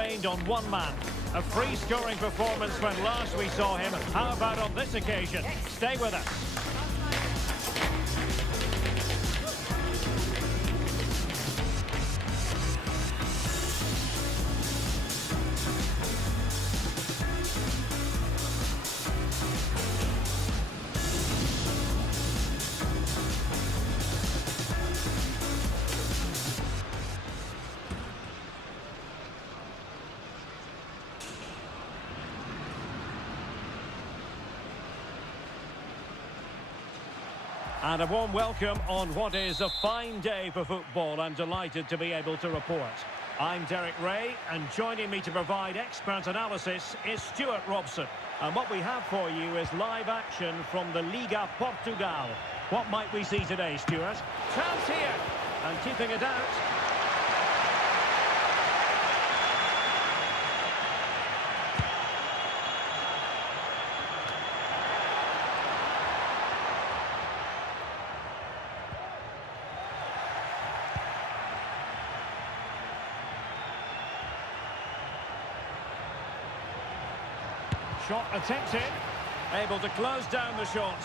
trained on one man. A free-scoring performance when last we saw him. How about on this occasion? Stay with us. And a warm welcome on what is a fine day for football. I'm delighted to be able to report. I'm Derek Ray, and joining me to provide expert analysis is Stuart Robson. And what we have for you is live action from the Liga Portugal. What might we see today, Stuart? Chance here, and keeping it out. Shot attempted, able to close down the shot.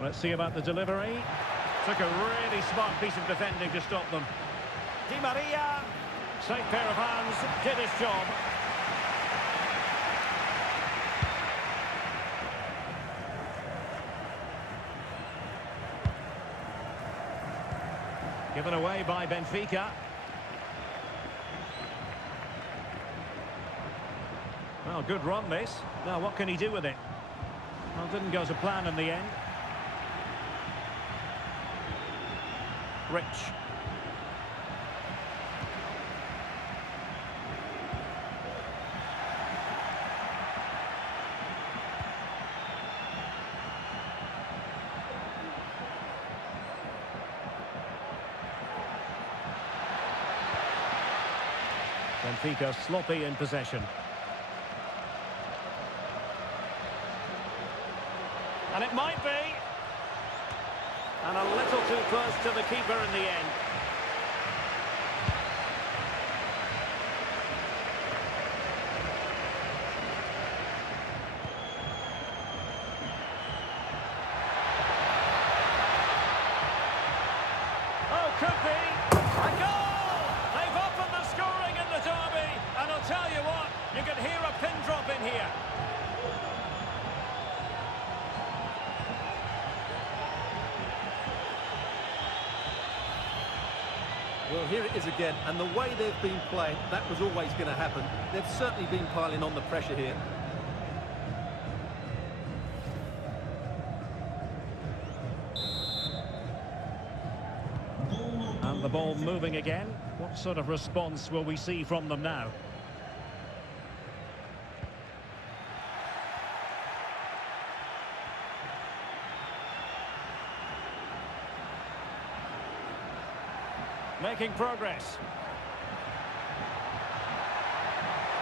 Let's see about the delivery. Took a really smart piece of defending to stop them. Di Maria, safe pair of hands, did his job. Given away by Benfica. Well, good run this. Now, what can he do with it? Well, didn't go to plan in the end. Rich. Benfica sloppy in possession. And it might be. And a little too close to the keeper in the end. Oh, could be. A goal! They've opened the scoring in the derby. And I'll tell you what, you can hear a pin drop in here. Well, here it is again, and the way they've been playing, that was always going to happen. They've certainly been piling on the pressure here. And the ball moving again. What sort of response will we see from them now? Making progress.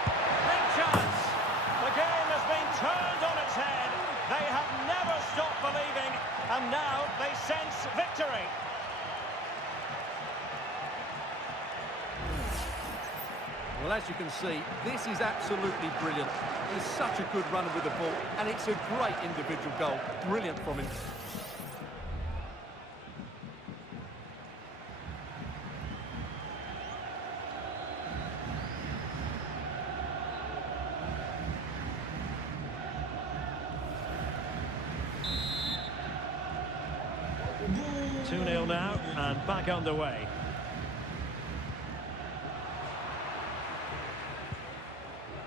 Big chance. The game has been turned on its head. They have never stopped believing, and now they sense victory. Well, as you can see, this is absolutely brilliant. He's such a good runner with the ball, and it's a great individual goal. Brilliant from him. Two-nil now, and back underway.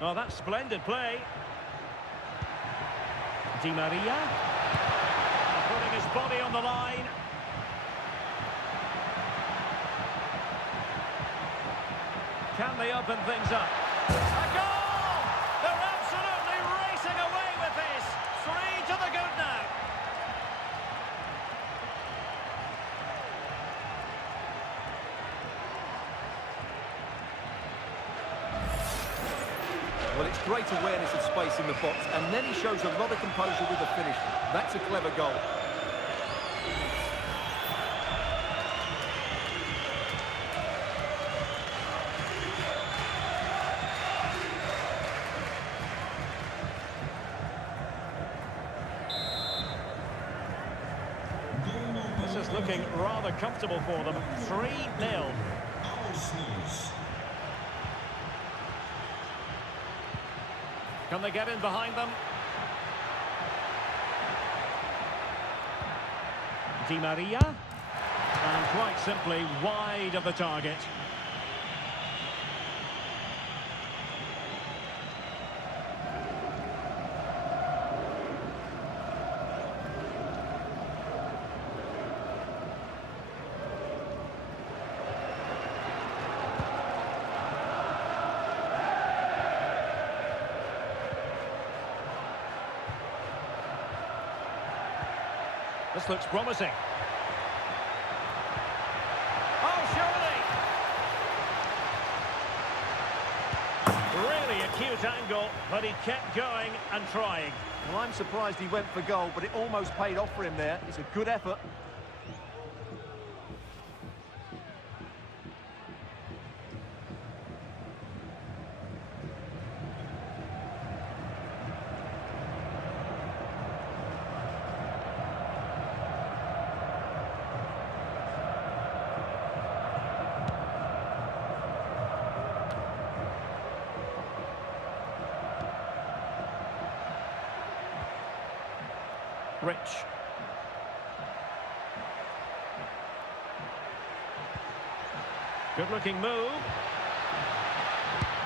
Oh, that's splendid play. Di Maria. Putting his body on the line. Can they open things up? A goal! They're absolutely racing away with this. 3 to the good now. Well, it's great awareness of space in the box, and then he shows a lot of composure with the finish. That's a clever goal. This is looking rather comfortable for them. 3-0. Can they get in behind them? Di Maria. And quite simply wide of the target. This looks promising. Oh, surely! Really acute angle, but he kept going and trying. Well, I'm surprised he went for goal, but it almost paid off for him there. It's a good effort. Rich. Good-looking move.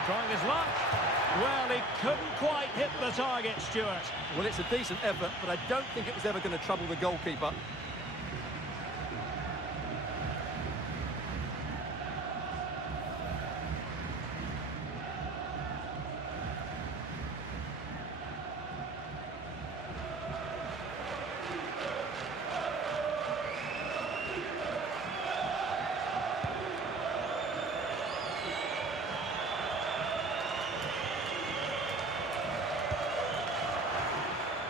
Trying his luck. Well, he couldn't quite hit the target, Stuart. Well, it's a decent effort, but I don't think it was ever going to trouble the goalkeeper.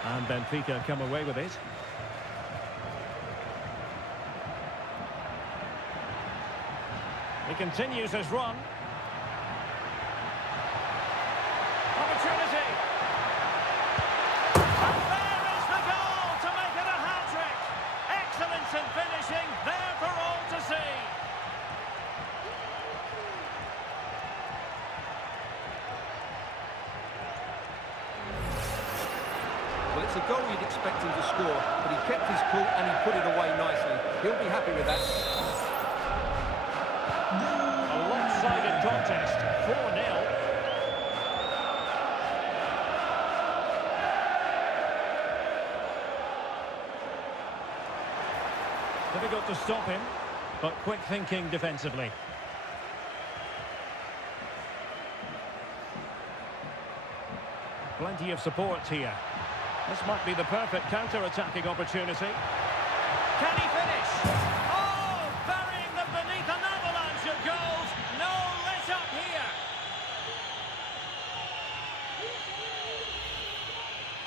And Benfica come away with it. He continues his run. Opportunity! And there is the goal to make it a hat-trick! Excellence in finishing, there for all to see! Well, it's a goal you'd expect him to score, but he kept his cool and he put it away nicely. He'll be happy with that. A lopsided contest, 4-0. Difficult to stop him, but quick thinking defensively. Plenty of support here. This might be the perfect counter-attacking opportunity. Can he finish? Oh, burying them beneath an avalanche of goals. No let-up here.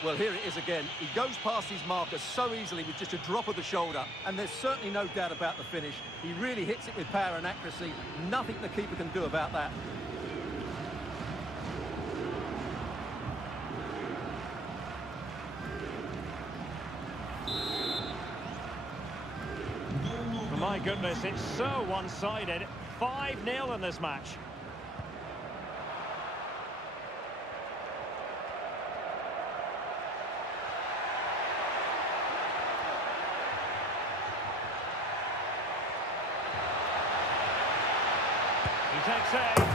Well, here it is again. He goes past his marker so easily with just a drop of the shoulder, and there's certainly no doubt about the finish. He really hits it with power and accuracy. Nothing the keeper can do about that. My goodness, it's so one-sided. 5-0 in this match. He takes aim.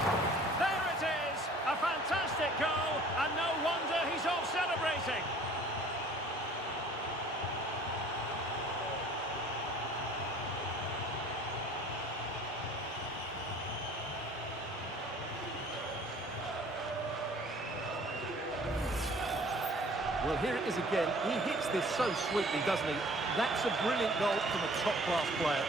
There it is! A fantastic goal, and no wonder he's off celebrating. Well, here it is again. He hits this so sweetly, doesn't he? That's a brilliant goal from a top-class player.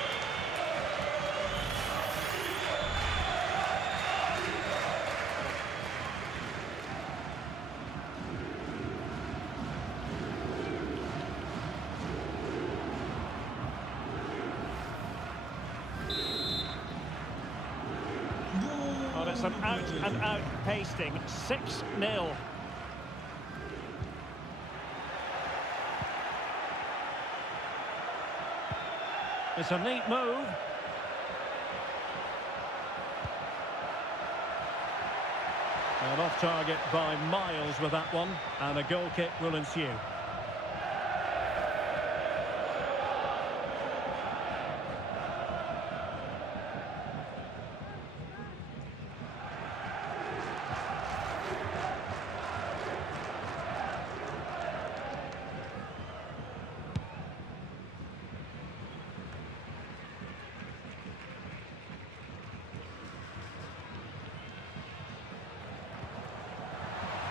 It's an out-and-out pasting. 6-0. It's a neat move. And off target by miles with that one, and a goal kick will ensue.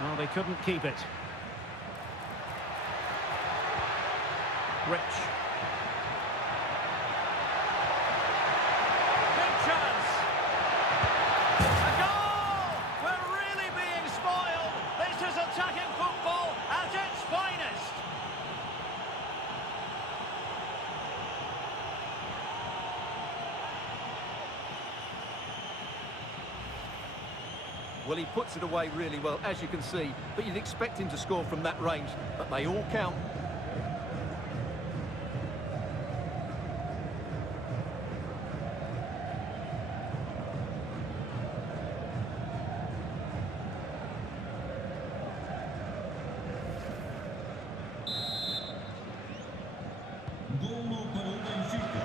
Well, they couldn't keep it. Rich. Big chance. A goal! We're really being spoiled. This is attacking football at its finest. Well, he puts it away really well, as you can see, but you'd expect him to score from that range, but they all count. Golo para o Benfica.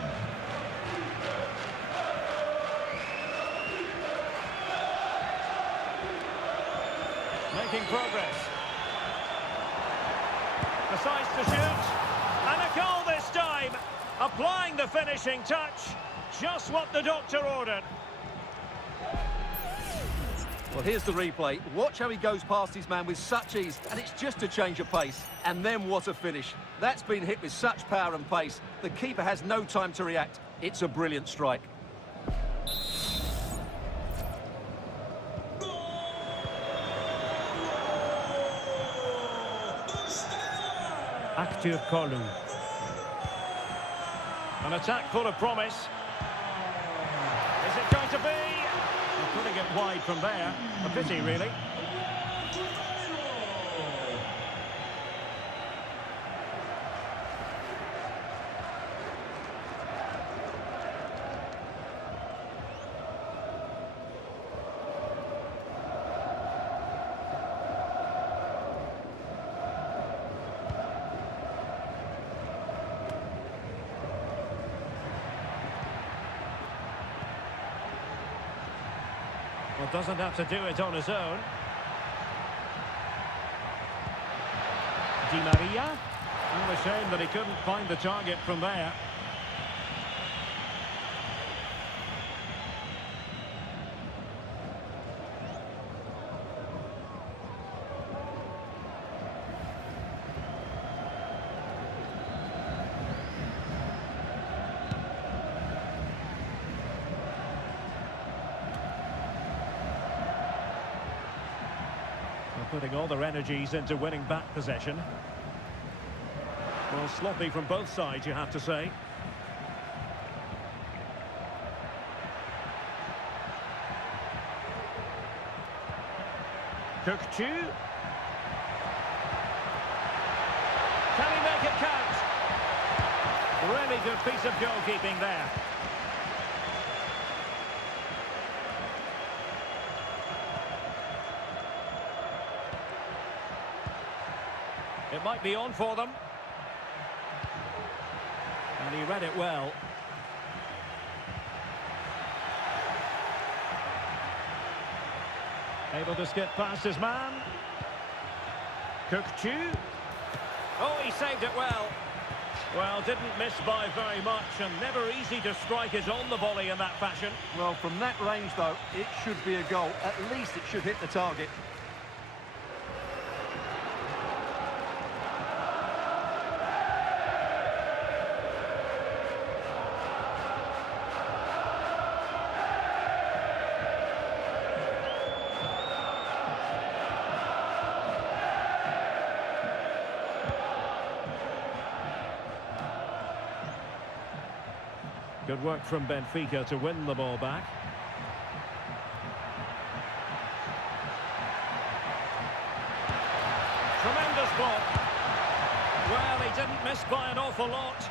Making progress. Decides to shoot. And a goal this time. Applying the finishing touch. Just what the doctor ordered. Well, here's the replay. Watch how he goes past his man with such ease, and it's just a change of pace. And then what a finish. That's been hit with such power and pace. The keeper has no time to react. It's a brilliant strike. Active Kolu. An attack full of promise. Is it going to be? They're putting it wide from there. A pity, really. Well, doesn't have to do it on his own. Di Maria. Oh, a shame that he couldn't find the target from there. Putting all their energies into winning back possession. Well, sloppy from both sides, you have to say. Kökçü. Can he make it count? Really good piece of goalkeeping there. It might be on for them. And he read it well. Able to skip past his man. Kökçü. Oh, he saved it well. Well, didn't miss by very much, and never easy to strike it on the volley in that fashion. Well, from that range, though, it should be a goal. At least it should hit the target. Good work from Benfica to win the ball back. stop. Well, he didn't miss by an awful lot.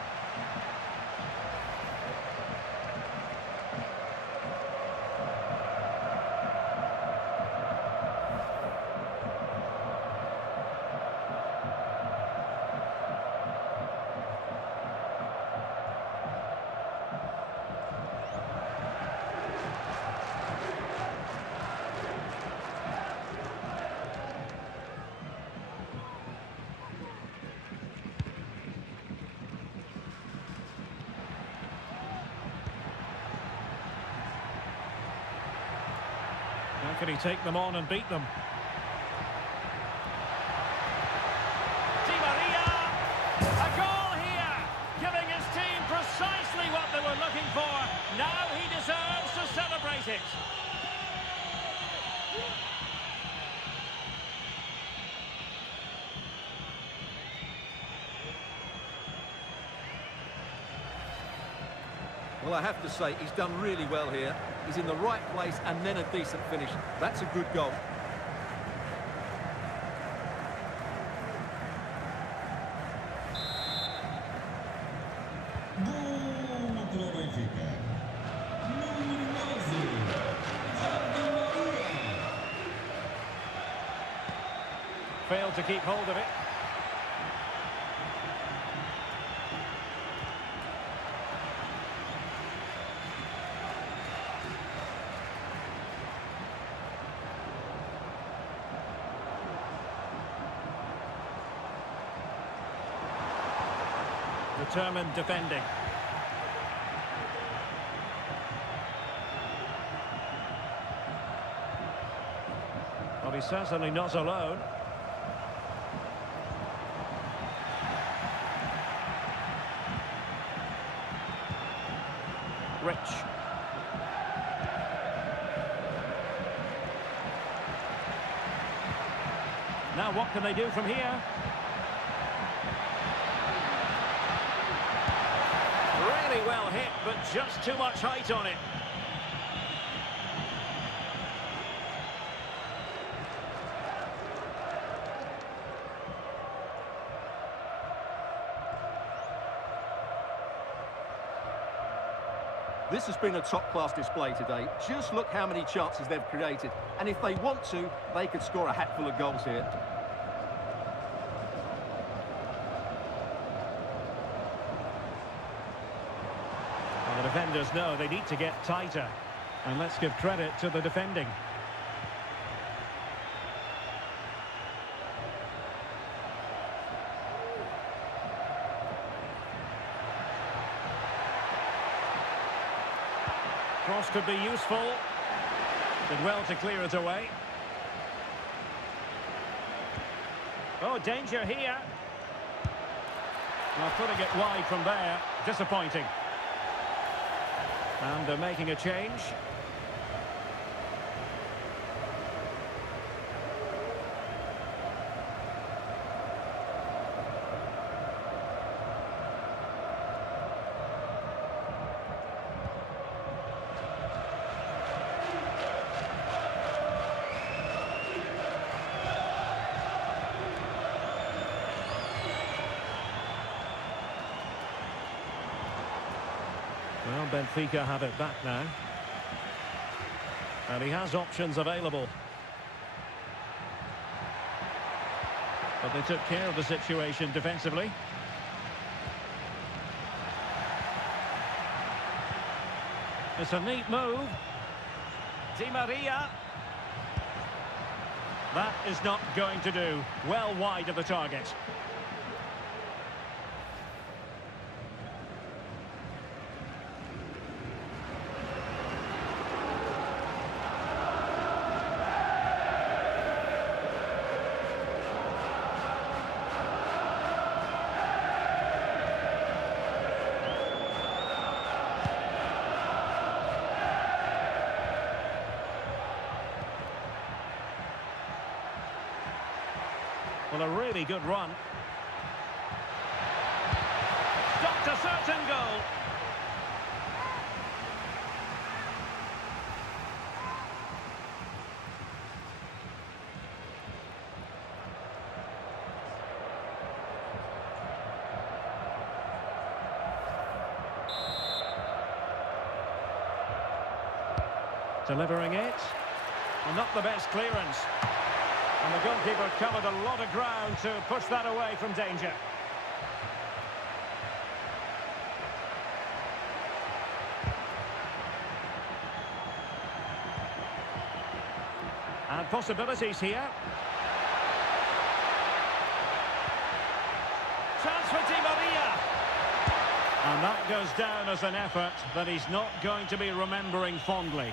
How can he take them on and beat them? Di Maria! A goal here! Giving his team precisely what they were looking for. Now he deserves to celebrate it. Well, I have to say, he's done really well here. He's in the right place and then a decent finish. That's a good goal. Gol para o Benfica. Número 11. Amadora. Failed to keep hold of it. Determined defending. Well, he's certainly not alone. Rich. Now what can they do from here? Really well hit, but just too much height on it. This has been a top-class display today. Just look how many chances they've created. And if they want to, they could score a hatful of goals here. Well, the defenders know they need to get tighter. And let's give credit to the defending. Cross could be useful. Did well to clear it away. Oh, danger here. Well, putting it wide from there. Disappointing. And they're making a change. Well, Benfica have it back now. And he has options available. But they took care of the situation defensively. It's a neat move. Di Maria. That is not going to do. Well wide of the target. Well, a really good run. Stopped a certain goal. Delivering it. Well, not the best clearance. And the goalkeeper covered a lot of ground to push that away from danger. And possibilities here. Chance for Di Maria. And that goes down as an effort that he's not going to be remembering fondly.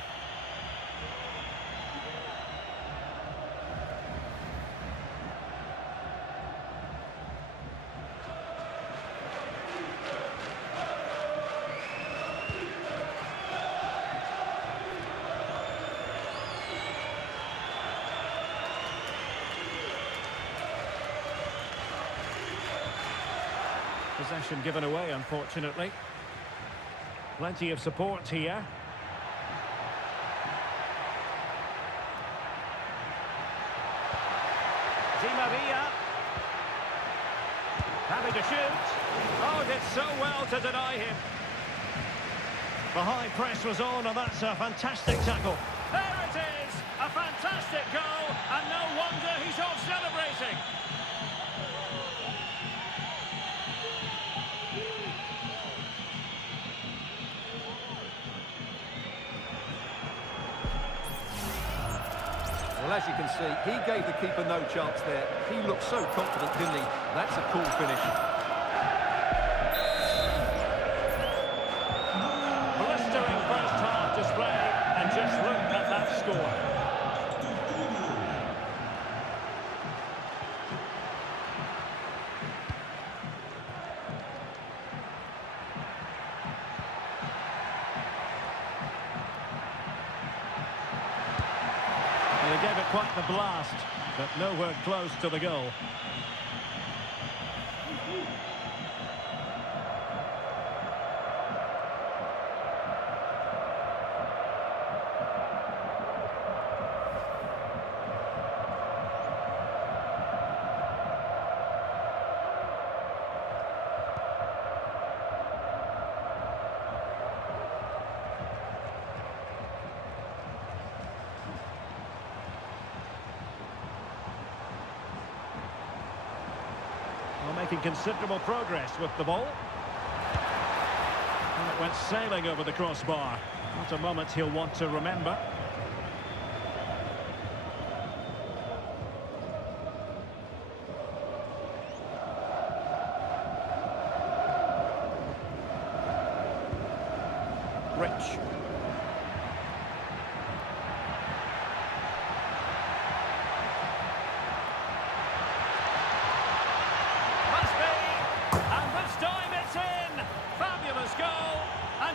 Possession given away, unfortunately. Plenty of support here. Di Maria. Happy to shoot. Oh, did so well to deny him. The high press was on, and that's a fantastic tackle. There it is! A fantastic goal, and no wonder he's off celebrating. Well, as you can see, he gave the keeper no chance there. He looked so confident, didn't he? That's a cool finish. Blistering first half display, and just look at that score. They gave it quite the blast, but nowhere close to the goal. Well, making considerable progress with the ball. And it went sailing over the crossbar. Not a moment he'll want to remember. Rich.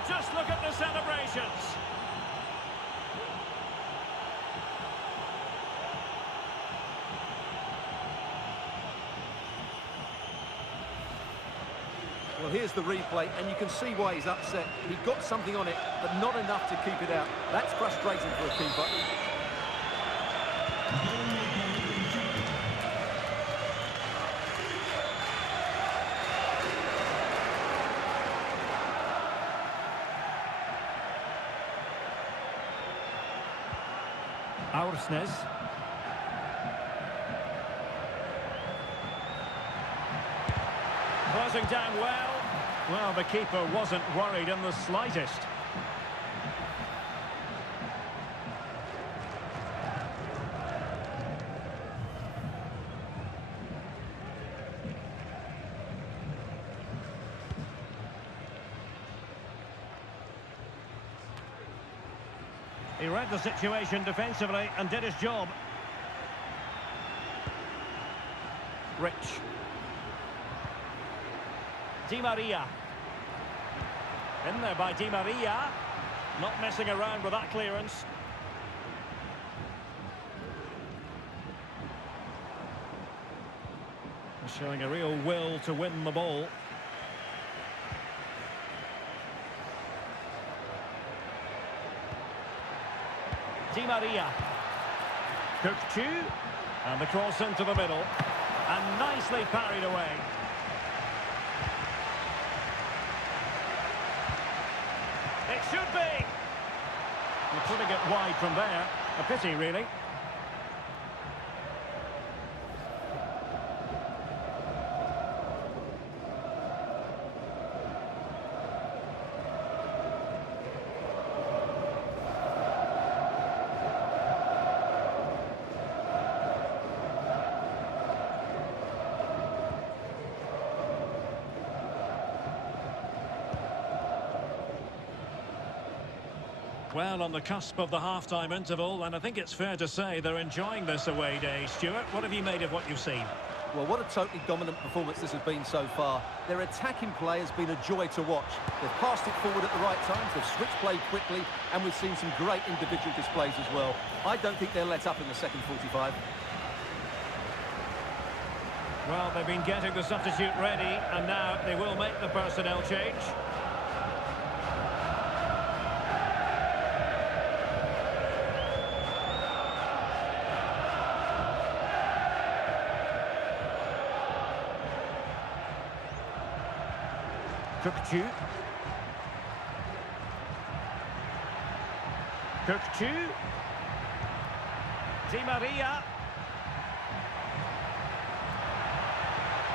Just look at the celebrations. Well, here's the replay, and you can see why he's upset. He got something on it, but not enough to keep it out. That's frustrating for a keeper. Aursnes. Closing down well. Well, the keeper wasn't worried in the slightest. He read the situation defensively and did his job. Rich. Di Maria. In there by Di Maria. Not messing around with that clearance. Showing a real will to win the ball. Di Maria. Cooked and the cross into the middle. And nicely parried away. It should be. putting it wide from there. A pity, really. Well, on the cusp of the half-time interval, and I think it's fair to say they're enjoying this away day. Stuart, what have you made of what you've seen? Well, what a totally dominant performance this has been so far. Their attacking play has been a joy to watch. They've passed it forward at the right times, they've switched play quickly, and we've seen some great individual displays as well. I don't think they'll let up in the second 45. Well, they've been getting the substitute ready, and now they will make the personnel change. Cookchu. Di Maria.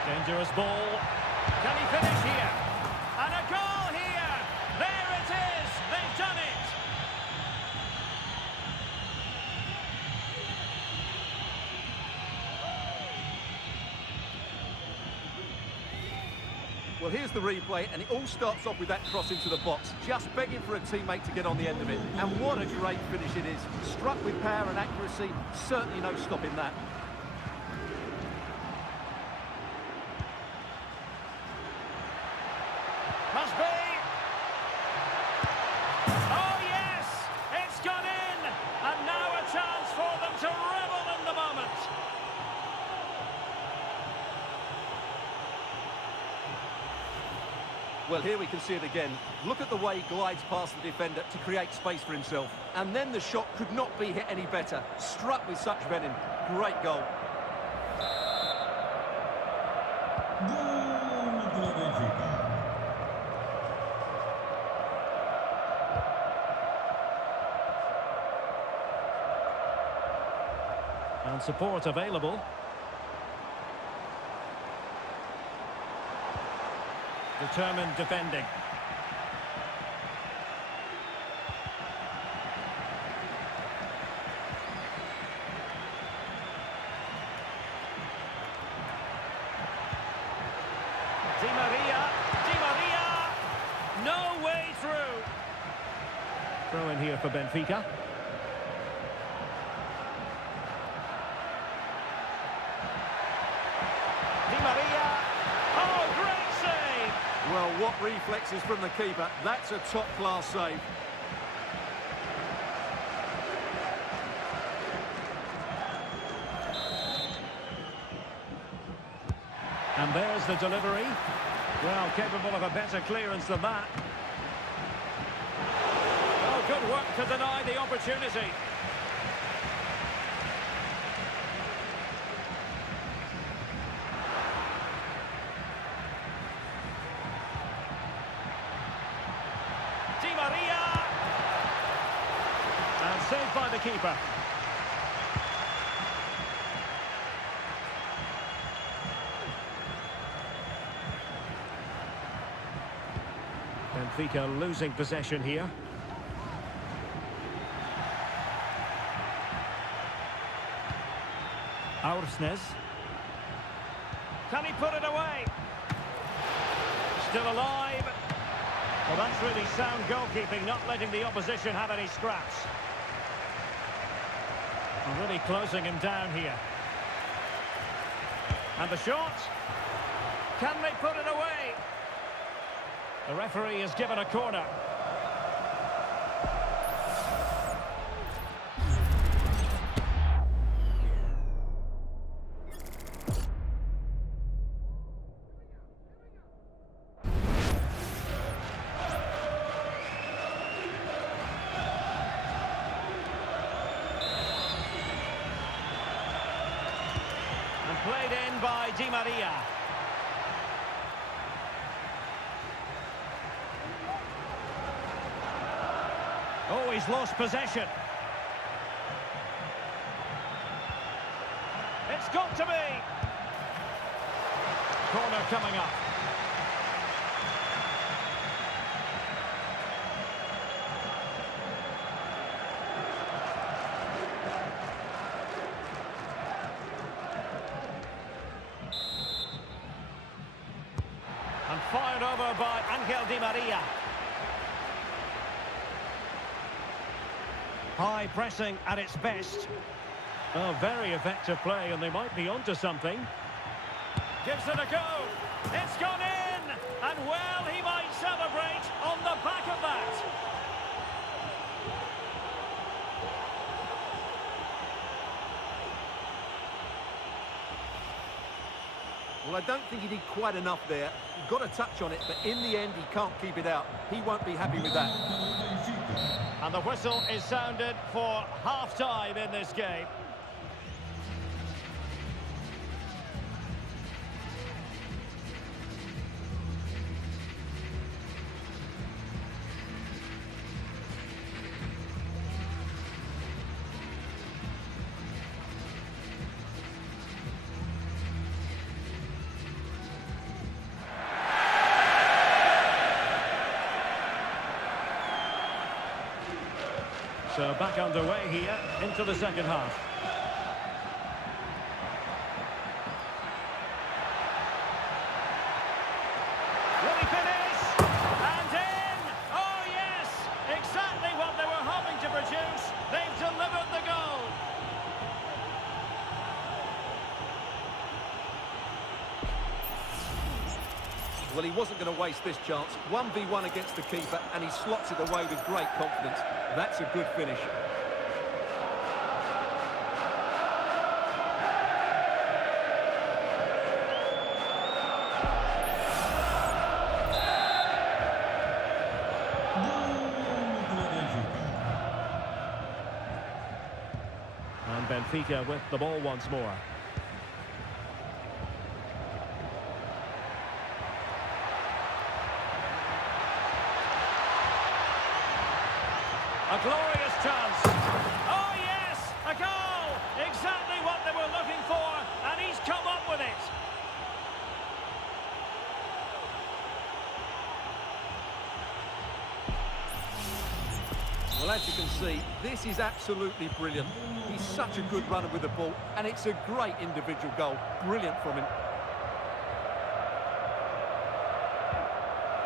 Dangerous ball. Can he finish here? And a goal here! There it is! They've done it! Well, here's the replay, and it all starts off with that cross into the box, just begging for a teammate to get on the end of it. And what a great finish it is. Struck with power and accuracy, certainly no stopping that. Must be! Oh, yes! It's gone in! And now a chance for them to revel in the moment! Well, here we can see it again. Look at the way he glides past the defender to create space for himself. And then the shot could not be hit any better. Struck with such venom. Great goal. Gol do Benfica. And support available. Determined defending. Di Maria. No way through. Throw in here for Benfica. Di Maria. Oh, great save. Well, what reflexes from the keeper. That's a top-class save. And there's the delivery. Well, capable of a better clearance than that. Oh, good work to deny the opportunity. Di Maria! And saved by the keeper. Benfica losing possession here. Aursnes. Can he put it away? Still alive. Well, that's really sound goalkeeping, not letting the opposition have any scraps. And really closing him down here. And the shot. Can they put it away? The referee has given a corner. And played in by Di Maria. Oh, he's lost possession. It's got to be. Corner coming up. And fired over by Angel Di Maria. High pressing at its best. Oh, very effective play, and they might be onto something. Gives it a go. It's gone in. And well, he might celebrate on the back of that. Well, I don't think he did quite enough there. He got a touch on it, but in the end, he can't keep it out. He won't be happy with that. And the whistle is sounded for half-time in this game. So back underway here into the second half. Will he finish? And in! Oh yes! Exactly what they were hoping to produce. They've delivered the goal. Well, he wasn't going to waste this chance. 1v1 against the keeper, and he slots it away with great confidence. That's a good finish. And Benfica with the ball once more. A glorious chance. Oh, yes! A goal! Exactly what they were looking for, and he's come up with it. Well, as you can see, this is absolutely brilliant. He's such a good runner with the ball, and it's a great individual goal. Brilliant from him.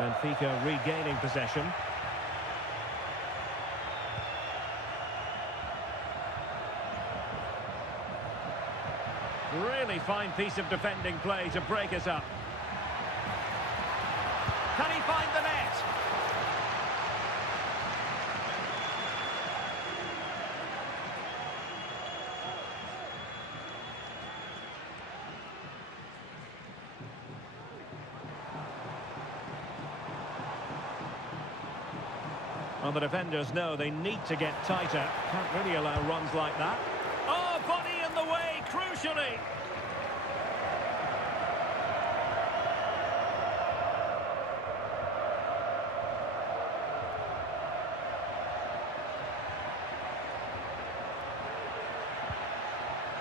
Benfica regaining possession. Really fine piece of defending play to break us up. Can he find the net? Well, the defenders know they need to get tighter. Can't really allow runs like that. Oh, body in the way, crucially.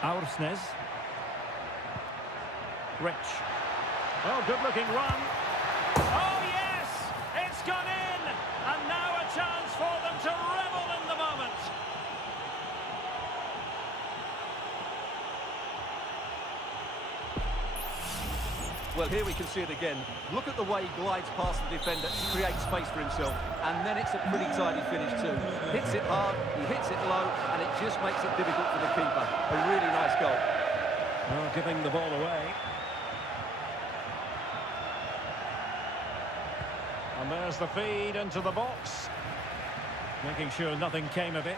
Aursnes. Rich. Oh, good-looking run. Oh, yes! It's gone in! And now a chance for them to revel in the moment. Well, here we can see it again. Look at the way he glides past the defender to create space for himself. And then it's a pretty tidy finish too. Hits it hard, he hits it low, and it just makes it difficult for the keeper. A really nice goal. Oh, giving the ball away. And there's the feed into the box. Making sure nothing came of it.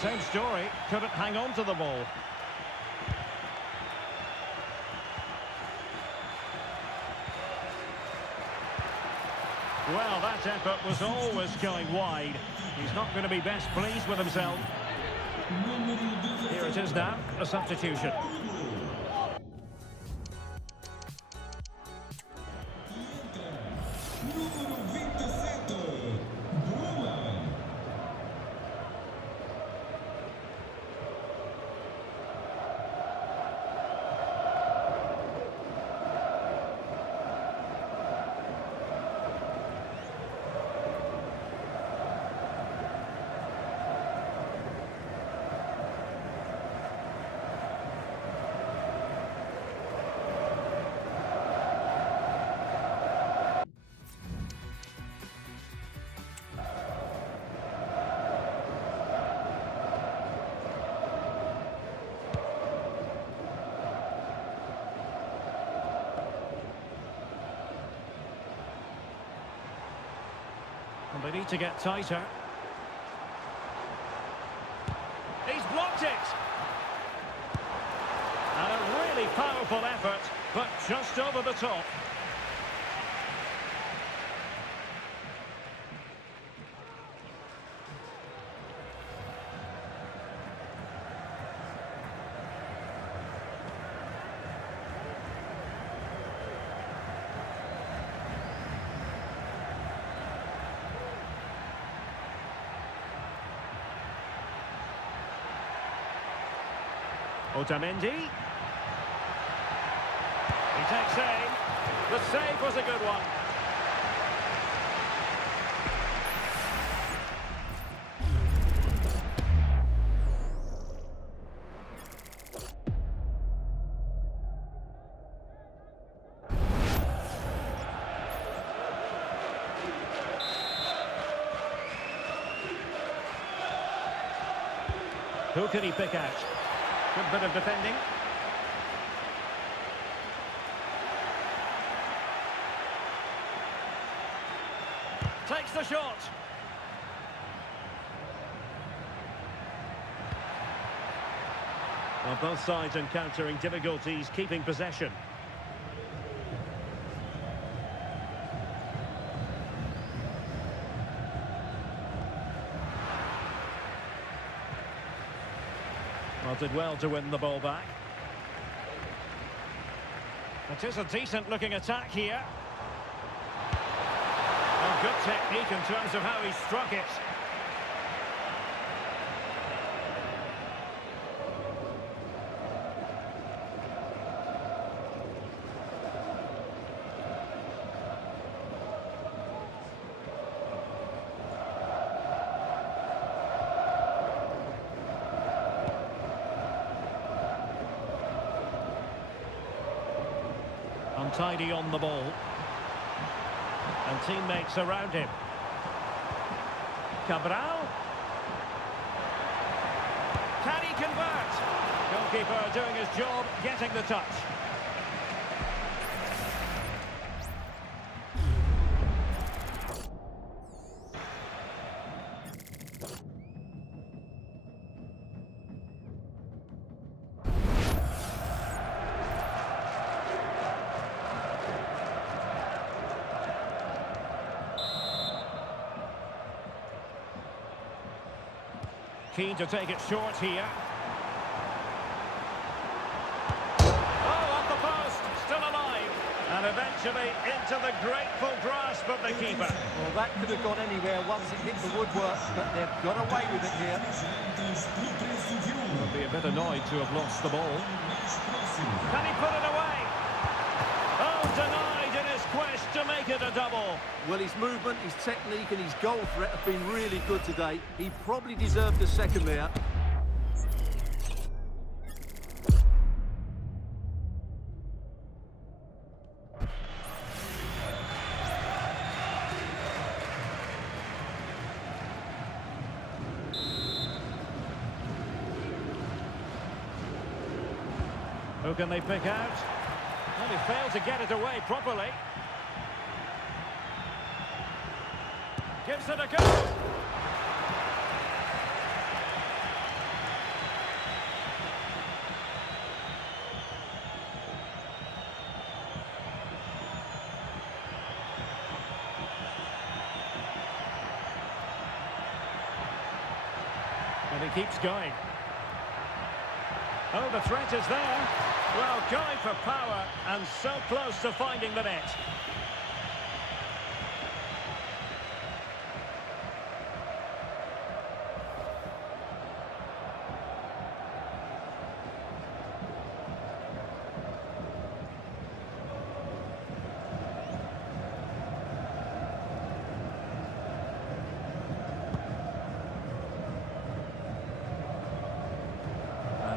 Same story, couldn't hang on to the ball. Well, that effort was always going wide. He's not going to be best pleased with himself. Here it is now, a substitution. And they need to get tighter. He's blocked it! And a really powerful effort, but just over the top. Otamendi. He takes aim. The save was a good one. Who can he pick out? Good bit of defending. Takes the shot. Well, both sides encountering difficulties keeping possession. Well, did well to win the ball back. It is a decent-looking attack here. Well, good technique in terms of how he struck it. Untidy on the ball. And teammates around him. Cabral. Can he convert? Goalkeeper doing his job, getting the touch. Keen to take it short here. Oh, off the post, still alive. And eventually into the grateful grasp of the keeper. Well, that could have gone anywhere once it hit the woodwork, but they've got away with it here. Will be a bit annoyed to have lost the ball. Can he put it away? Oh, denied in his quest to make it a double. Well, his movement, his technique and his goal threat have been really good today. He probably deserved a second there. Who can they pick out? Well, he failed to get it away properly. Gives it a go. And he keeps going. Oh, the threat is there. Well, going for power and so close to finding the net.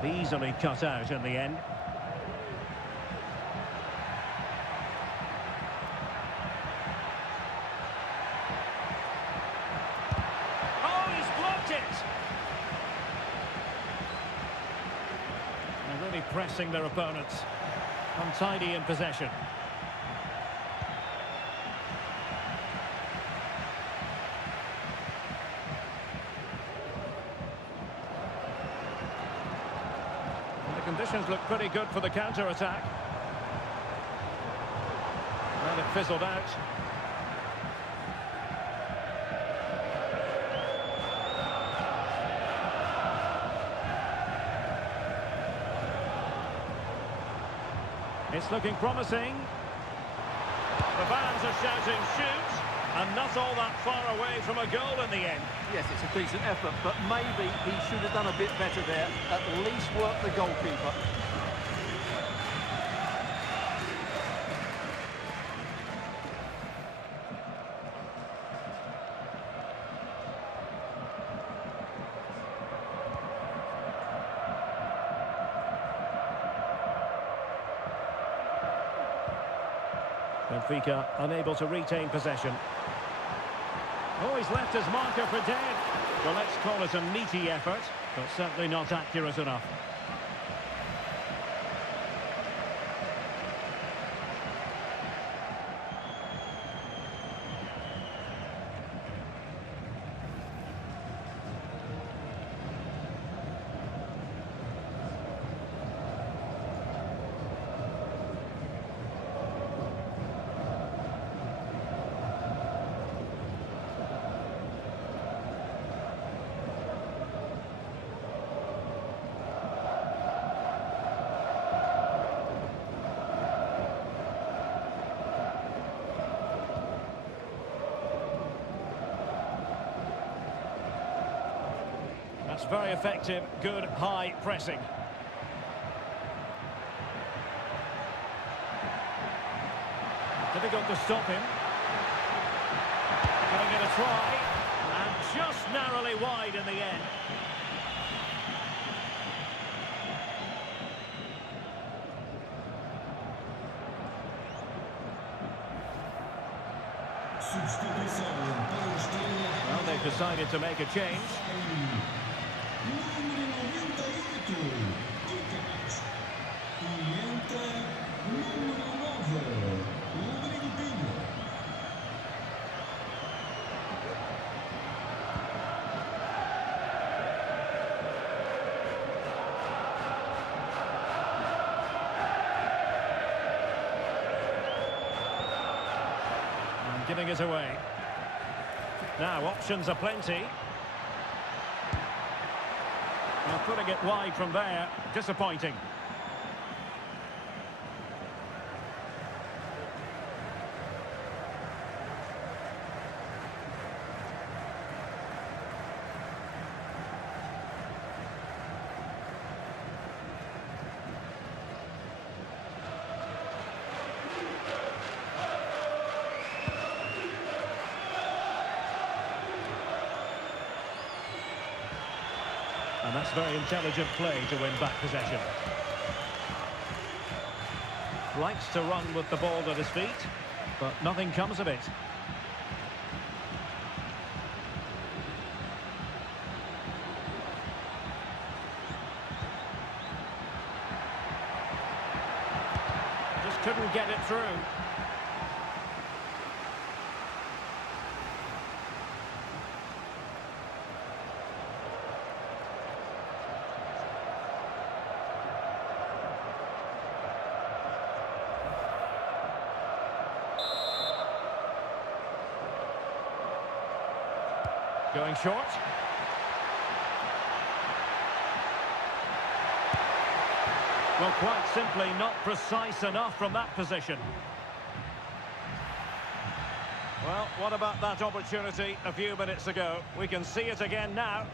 And easily cut out in the end. Really pressing their opponents. Untidy in possession. The conditions look pretty good for the counter-attack. And it fizzled out. It's looking promising. The fans are shouting shoot, and not all that far away from a goal in the end. Yes, it's a decent effort, but maybe he should have done a bit better there. At least work the goalkeeper. Benfica unable to retain possession. Oh, he's left his marker for dead. Well, let's call it a meaty effort, but certainly not accurate enough. That's very effective, good high pressing. Difficult to stop him. Giving it a try, and just narrowly wide in the end. Well, they've decided to make a change. Giving it away. Now, options are plenty. Well, putting it wide from there, disappointing. And that's very intelligent play to win back possession. Likes to run with the ball at his feet, but nothing comes of it. Just couldn't get it through. Going short. Well, quite simply not precise enough from that position. Well, what about that opportunity a few minutes ago? We can see it again now.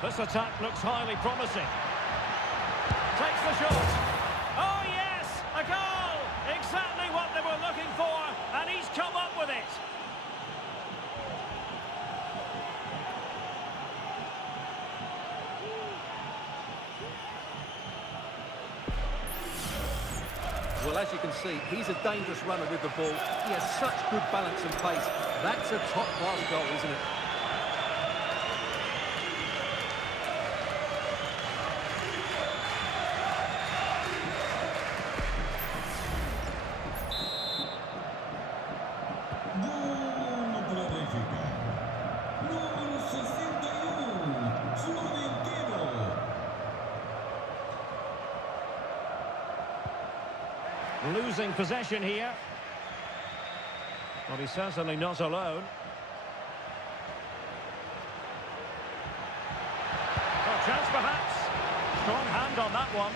This attack looks highly promising. Takes the shot. Oh, yes! A goal! Exactly what they were looking for, and he's come up with it. Well, as you can see, he's a dangerous runner with the ball. He has such good balance and pace. That's a top-class goal, isn't it? Gol para o Benfica. Número 61, Florentino. Losing possession here. Well, he's certainly not alone. Oh, chance perhaps. Strong hand on that one.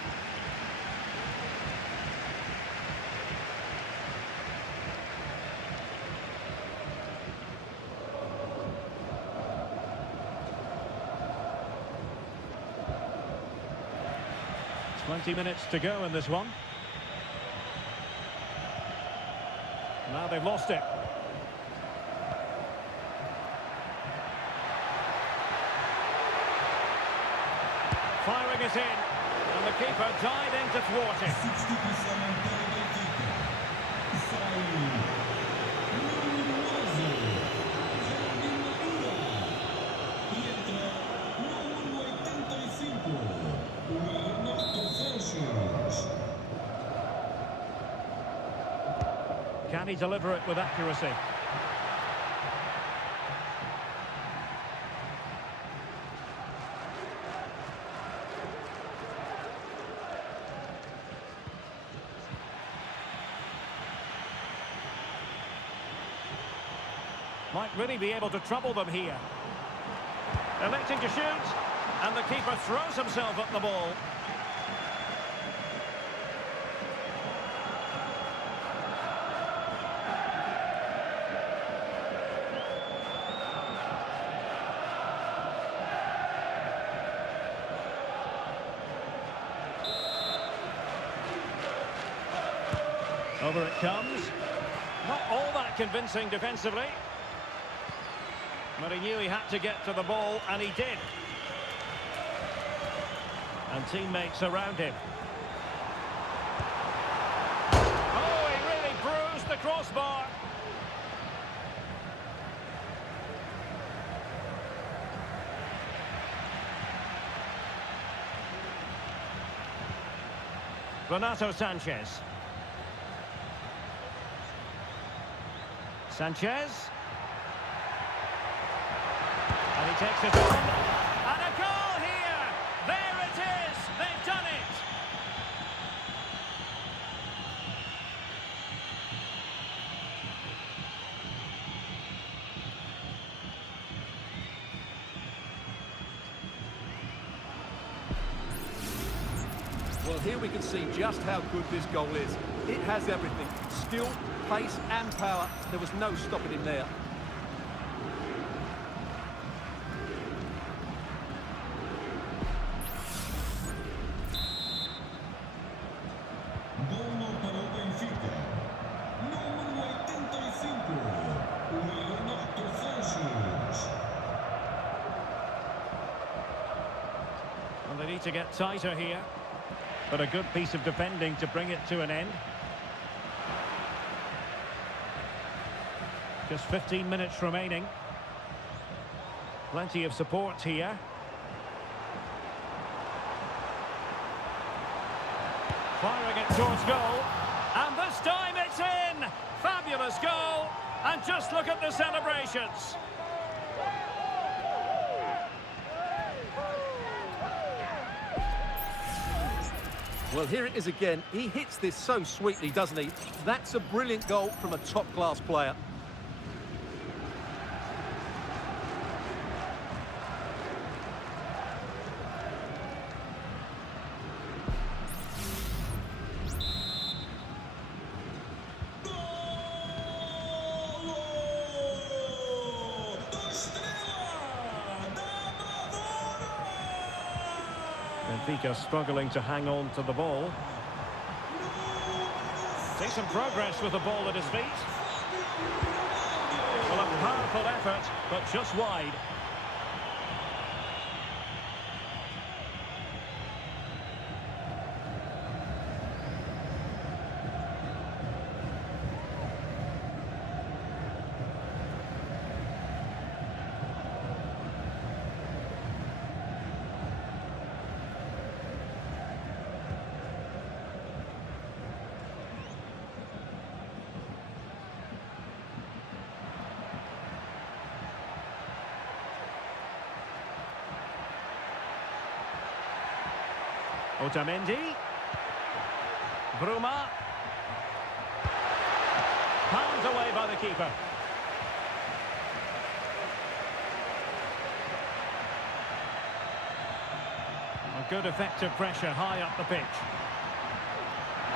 Twenty minutes to go in this one. Now they've lost it. Firing it in, and the keeper diving to thwart it. 60% para o Benfica. Sai. Número 11, Amadora. E entra número 85, Renato Sanches. Can he deliver it with accuracy? Might really be able to trouble them here. Electing to shoot, and the keeper throws himself at the ball. Over it comes. Not all that convincing defensively. But he knew he had to get to the ball, and he did. And teammates around him. Oh, he really bruised the crossbar. Renato Sanches. Sanchez. And he takes it on. And a goal here! There it is! They've done it! Well, here we can see just how good this goal is. It has everything. Skill, pace and power. There was no stopping him there. Gol para o Benfica. Número 85, Renato Sanches. And they need to get tighter here. But a good piece of defending to bring it to an end. Just 15 minutes remaining. Plenty of support here. Firing it towards goal. And this time it's in! Fabulous goal! And just look at the celebrations. Well, here it is again. He hits this so sweetly, doesn't he? That's a brilliant goal from a top-class player. Benfica struggling to hang on to the ball. See some progress with the ball at his feet. Well, a powerful effort, but just wide. Otamendi. Bruma. Pounded away by the keeper. A good effective pressure high up the pitch.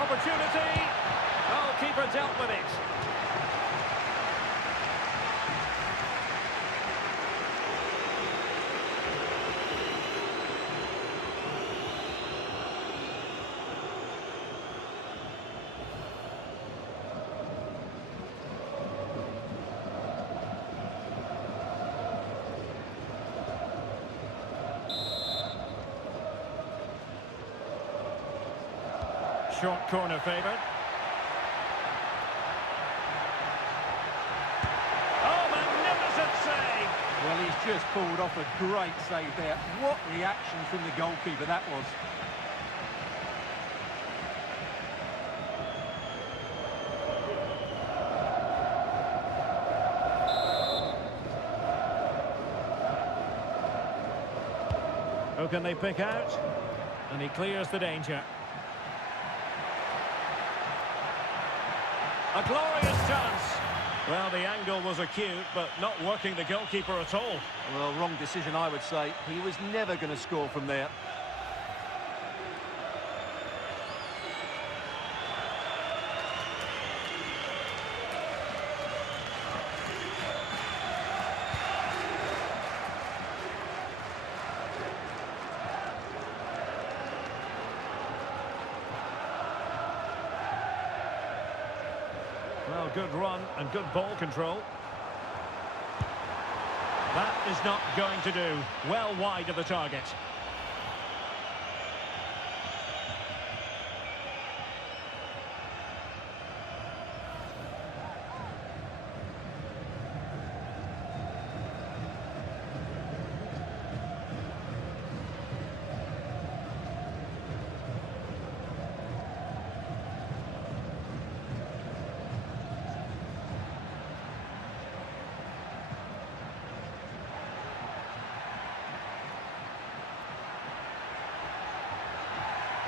Opportunity. Oh, keeper dealt with it. Short corner favoured. Oh, magnificent save! Well, he's just pulled off a great save there. What reaction from the goalkeeper that was. Who can they pick out? And he clears the danger. A glorious chance. Well, the angle was acute, but not working the goalkeeper at all. Well, wrong decision, I would say. He was never going to score from there. Well, good run and good ball control. That is not going to do. Well wide of the target.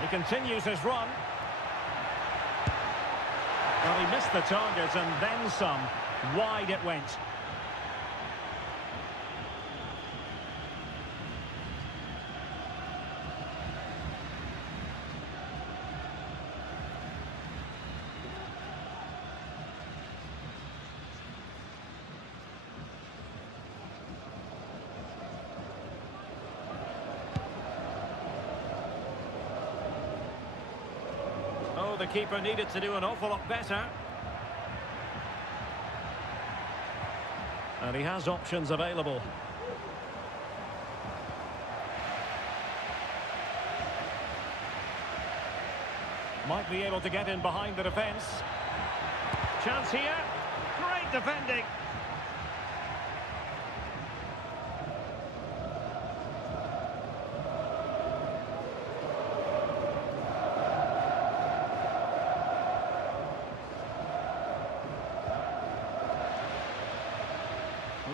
He continues his run. Well, he missed the target and then some. Wide it went. The keeper needed to do an awful lot better. And he has options available. Might be able to get in behind the defence. Chance here. Great defending.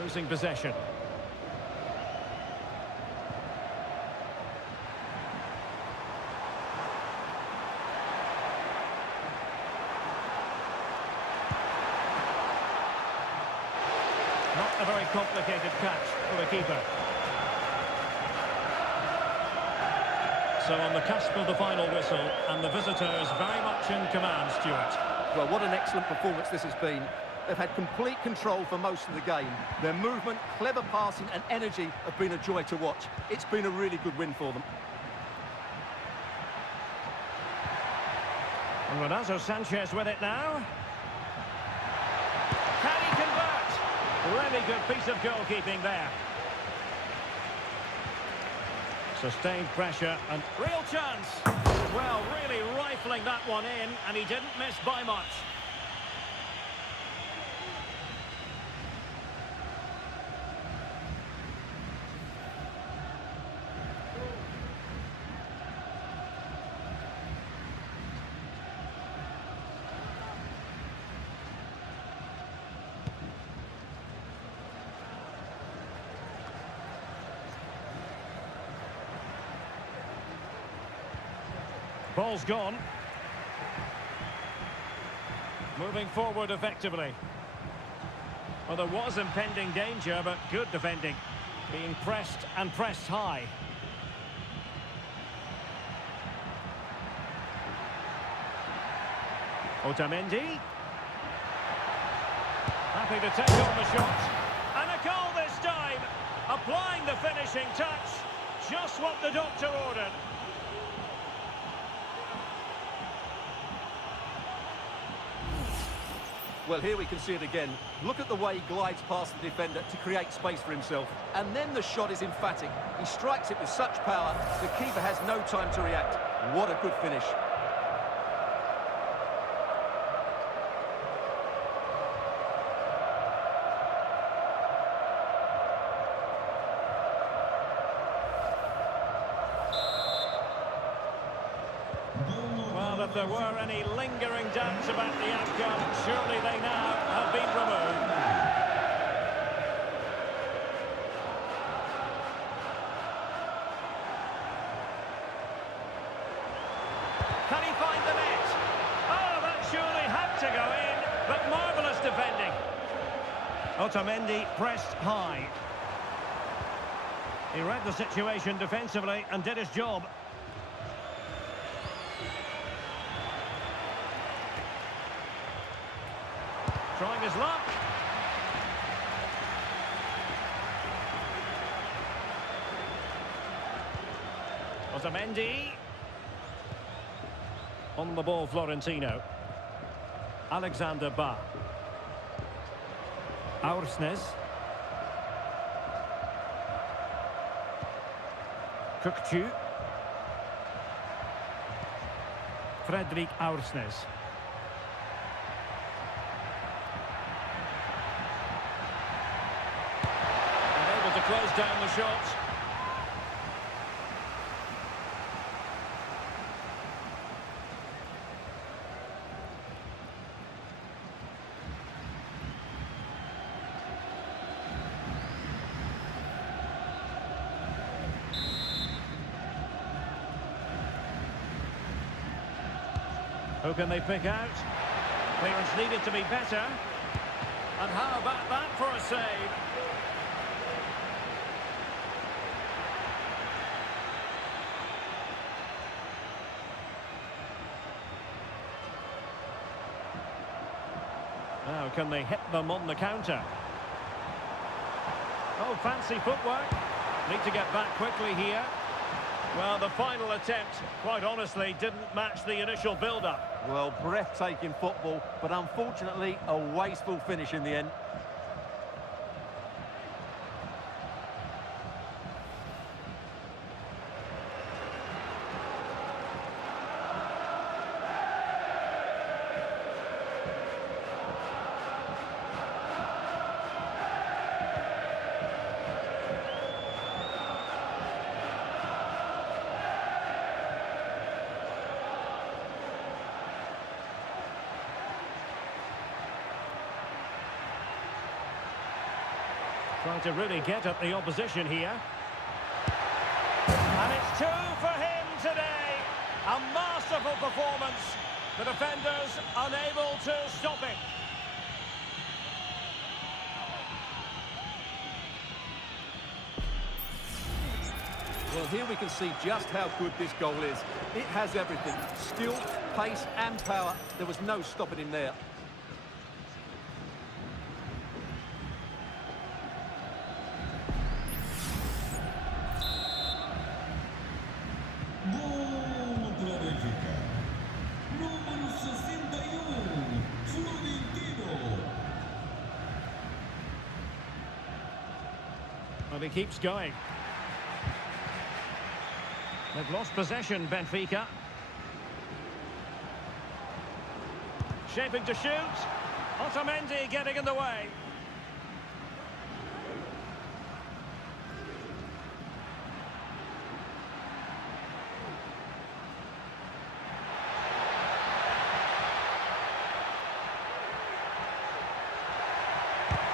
Losing possession. Not a very complicated catch for the keeper. So on the cusp of the final whistle, and the visitors very much in command, Stuart. Well, what an excellent performance this has been. They've had complete control for most of the game. Their movement, clever passing and energy have been a joy to watch. It's been a really good win for them. And Renato Sanchez with it now. Can he convert? Really good piece of goalkeeping there. Sustained pressure and real chance. Well, really rifling that one in, and he didn't miss by much. Ball's gone. Moving forward effectively. Well, there was impending danger, but good defending. Being pressed and pressed high. Otamendi. Happy to take on the shot. And a goal this time. Applying the finishing touch. Just what the doctor ordered. Well, here we can see it again. Look at the way he glides past the defender to create space for himself. And then the shot is emphatic. He strikes it with such power, the keeper has no time to react. What a good finish. Well, if there were any lingering doubts about the outcome, surely they now have been removed. Can he find the net? Oh, that surely had to go in, but marvellous defending. Otamendi pressed high. He read the situation defensively and did his job. Trying his luck. Otamendi. On the ball, Florentino. Alexander Ba. Aursnes. Kukcu. Fredrik Aursnes. To close down the shot. Who can they pick out? Clearance needed to be better. And how about that for a save? Now, can they hit them on the counter? Oh, fancy footwork. Need to get back quickly here. Well, the final attempt, quite honestly, didn't match the initial build-up. Well, breathtaking football, but unfortunately a wasteful finish in the end. Trying to really get at the opposition here. And it's two for him today. A masterful performance. The defenders unable to stop it. Well, here we can see just how good this goal is. It has everything. Skill, pace and power. There was no stopping him there. Gol para Benfica. Número 61, Florentino. Well, he keeps going. They've lost possession, Benfica. Shaping to shoot. Otamendi getting in the way.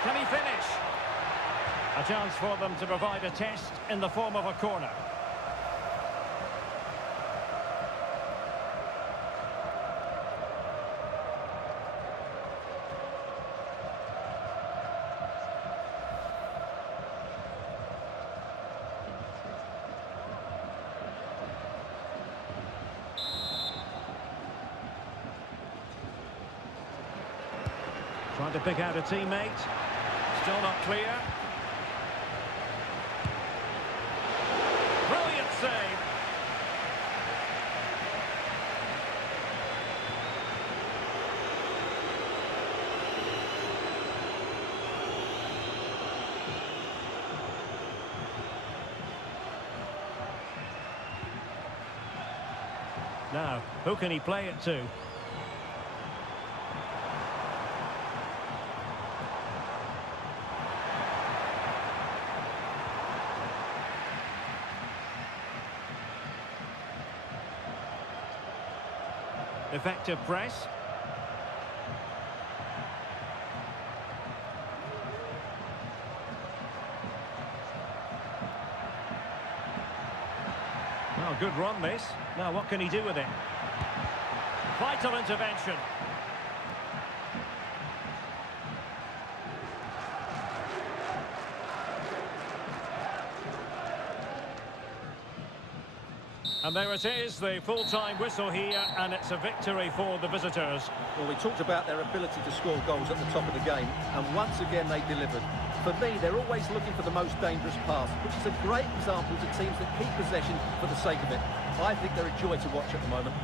Can he finish? A chance for them to provide a test in the form of a corner. Trying to pick out a teammate. Still not clear. Brilliant save. Now, who can he play it to? Effective press. Well, good run this. Now what can he do with it? Vital intervention. And there it is, the full-time whistle here, and it's a victory for the visitors. Well, we talked about their ability to score goals at the top of the game, and once again they delivered. For me, they're always looking for the most dangerous pass, which is a great example to teams that keep possession for the sake of it. I think they're a joy to watch at the moment.